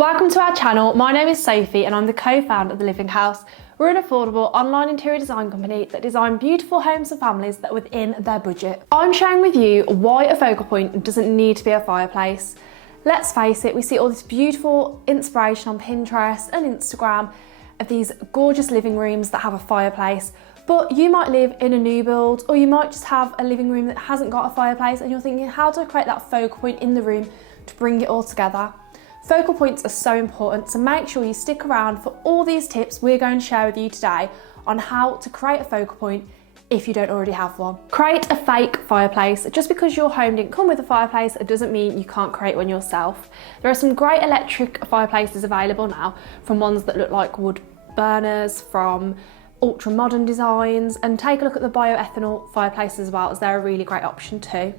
Welcome to our channel. My name is Sophie and I'm the co-founder of The Living House. We're an affordable online interior design company that design beautiful homes for families that are within their budget. I'm sharing with you why a focal point doesn't need to be a fireplace. Let's face it, we see all this beautiful inspiration on Pinterest and Instagram of these gorgeous living rooms that have a fireplace, but you might live in a new build or you might just have a living room that hasn't got a fireplace and you're thinking, how do I create that focal point in the room to bring it all together? Focal points are so important, so make sure you stick around for all these tips we're going to share with you today on how to create a focal point if you don't already have one. Create a fake fireplace. Just because your home didn't come with a fireplace, it doesn't mean you can't create one yourself. There are some great electric fireplaces available now, from ones that look like wood burners, from ultra modern designs, and take a look at the bioethanol fireplaces as well, as they're a really great option too.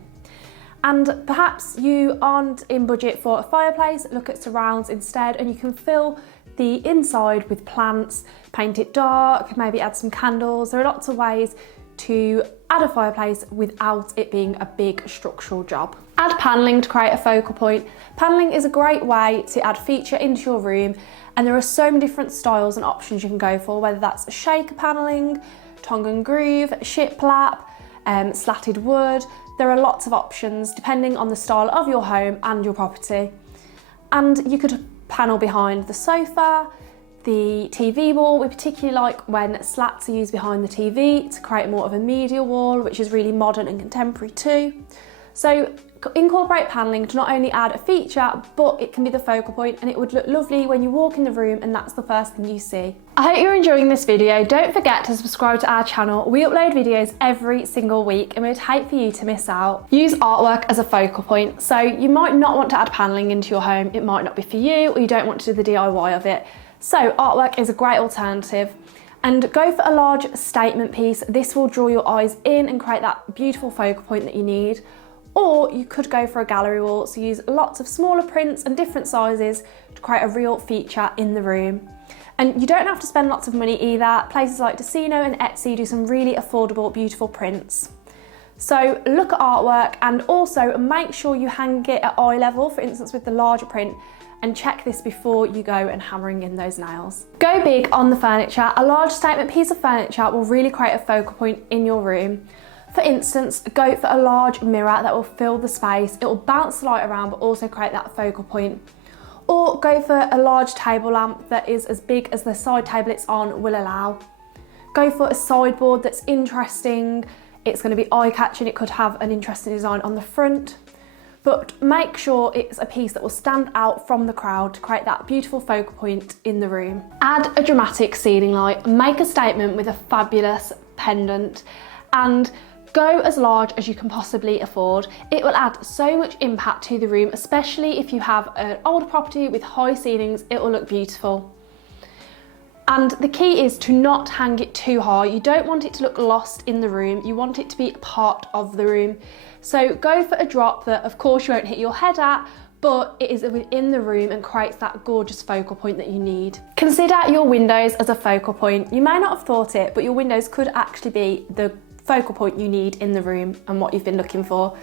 And perhaps you aren't in budget for a fireplace, look at surrounds instead, and you can fill the inside with plants, paint it dark, maybe add some candles. There are lots of ways to add a fireplace without it being a big structural job. Add panelling to create a focal point. Panelling is a great way to add feature into your room, and there are so many different styles and options you can go for, whether that's shaker panelling, tongue and groove, shiplap, slatted wood. There are lots of options depending on the style of your home and your property. And you could panel behind the sofa, the TV wall. We particularly like when slats are used behind the TV to create more of a media wall, which is really modern and contemporary too. So incorporate panelling to not only add a feature, but it can be the focal point, and it would look lovely when you walk in the room and that's the first thing you see. I hope you're enjoying this video. Don't forget to subscribe to our channel. We upload videos every single week and we'd hate for you to miss out. Use artwork as a focal point. So you might not want to add panelling into your home. It might not be for you, or you don't want to do the DIY of it. So artwork is a great alternative. And go for a large statement piece. This will draw your eyes in and create that beautiful focal point that you need. Or you could go for a gallery wall, so use lots of smaller prints and different sizes to create a real feature in the room. And you don't have to spend lots of money either. Places like Decino and Etsy do some really affordable, beautiful prints. So look at artwork, and also make sure you hang it at eye level, for instance with the larger print, and check this before you go and hammering in those nails. Go big on the furniture. A large statement piece of furniture will really create a focal point in your room. For instance, go for a large mirror that will fill the space. It will bounce the light around but also create that focal point. Or go for a large table lamp that is as big as the side table it's on will allow. Go for a sideboard that's interesting. It's going to be eye-catching. It could have an interesting design on the front. But make sure it's a piece that will stand out from the crowd to create that beautiful focal point in the room. Add a dramatic ceiling light. Make a statement with a fabulous pendant, and go as large as you can possibly afford. It will add so much impact to the room, especially if you have an older property with high ceilings. It will look beautiful. And the key is to not hang it too high. You don't want it to look lost in the room. You want it to be part of the room. So go for a drop that of course you won't hit your head at, but it is within the room and creates that gorgeous focal point that you need. Consider your windows as a focal point. You may not have thought it, but your windows could actually be the focal point you need in the room and what you've been looking for.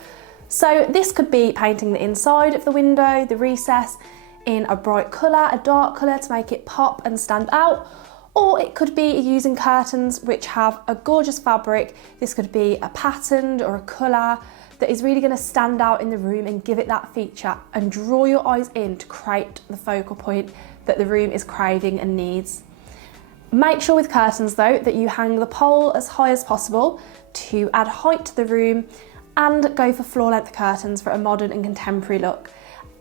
So this could be painting the inside of the window, the recess, in a bright colour, a dark colour to make it pop and stand out. Or it could be using curtains which have a gorgeous fabric. This could be a patterned or a colour that is really going to stand out in the room and give it that feature and draw your eyes in to create the focal point that the room is craving and needs. Make sure with curtains though that you hang the pole as high as possible to add height to the room, and go for floor length curtains for a modern and contemporary look,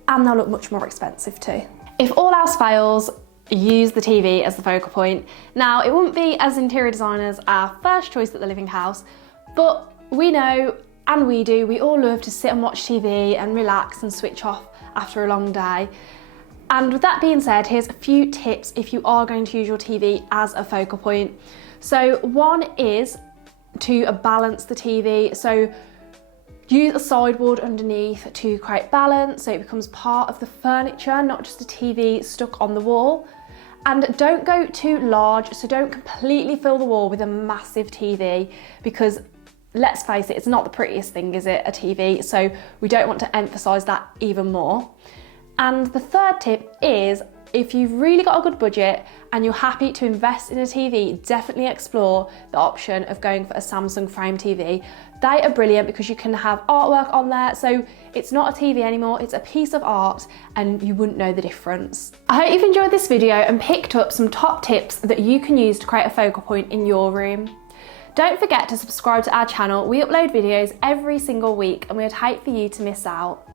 and they'll look much more expensive too. If all else fails, use the TV as the focal point. Now it wouldn't be, as interior designers, our first choice at The Living House, but we know, and we all love to sit and watch TV and relax and switch off after a long day. And with that being said, here's a few tips if you are going to use your TV as a focal point. So one is to balance the TV. So use a sideboard underneath to create balance so it becomes part of the furniture, not just a TV stuck on the wall. And don't go too large, so don't completely fill the wall with a massive TV, because let's face it, it's not the prettiest thing, is it, a TV? So we don't want to emphasize that even more. And the third tip is, if you've really got a good budget and you're happy to invest in a TV, definitely explore the option of going for a Samsung Frame TV. They are brilliant because you can have artwork on there, so it's not a TV anymore, it's a piece of art and you wouldn't know the difference. I hope you've enjoyed this video and picked up some top tips that you can use to create a focal point in your room. Don't forget to subscribe to our channel. We upload videos every single week and we'd hate for you to miss out.